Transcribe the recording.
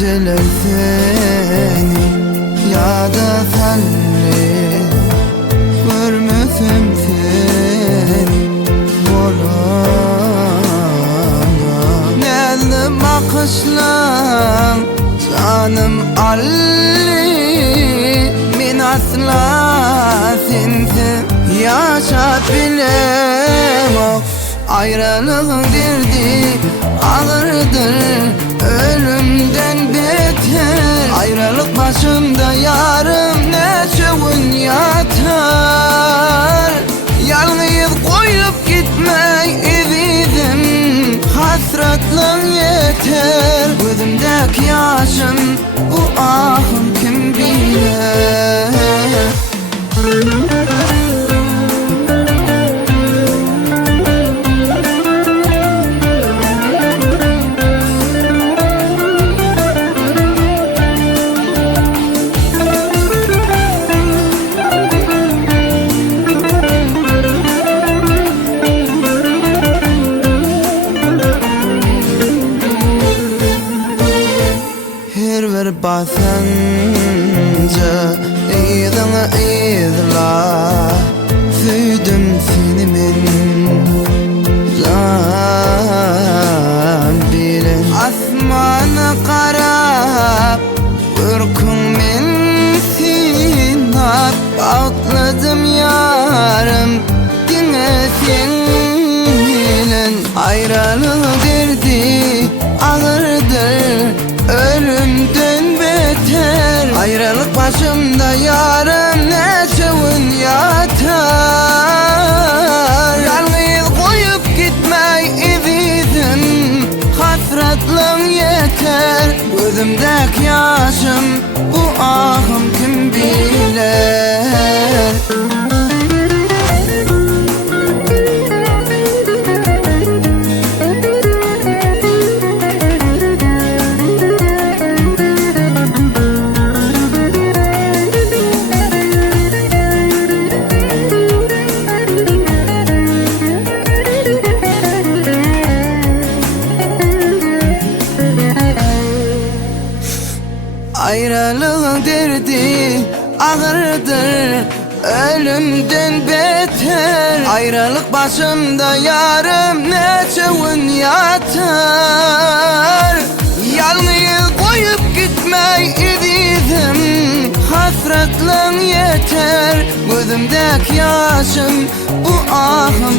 Geceler seni ya da senli görmedim seni olana nelli bakışlan canım alli min asla sensiz yaşat bilemem ayrılığın derdi ağırdır ölümden beter ayrılık başımda yarım neçe gün yatar yalnız koyup gitmeyi istedim hasretlin yeter gözümdeki yaşım bu ahım kim bilir basınca eydini eydla süydüm seni men can bilin asmanı qarab ürkün men sinap atladım yarım dine sen bilin ayrılığı derdi ağırdır ölümden beter ayrılık başımda yarım neçe gün yatar yalnız koyup gitmeyi istedim hasretlin yeter gözümdeki yaşım bu ahım kim bilir ayrılığın derdi ağırdır ölümden beter ayrılık başımda yarım neçe gün yatar yalnız koyup gitmeyi istedim hasretlin yeter gözümdeki yaşım bu ahım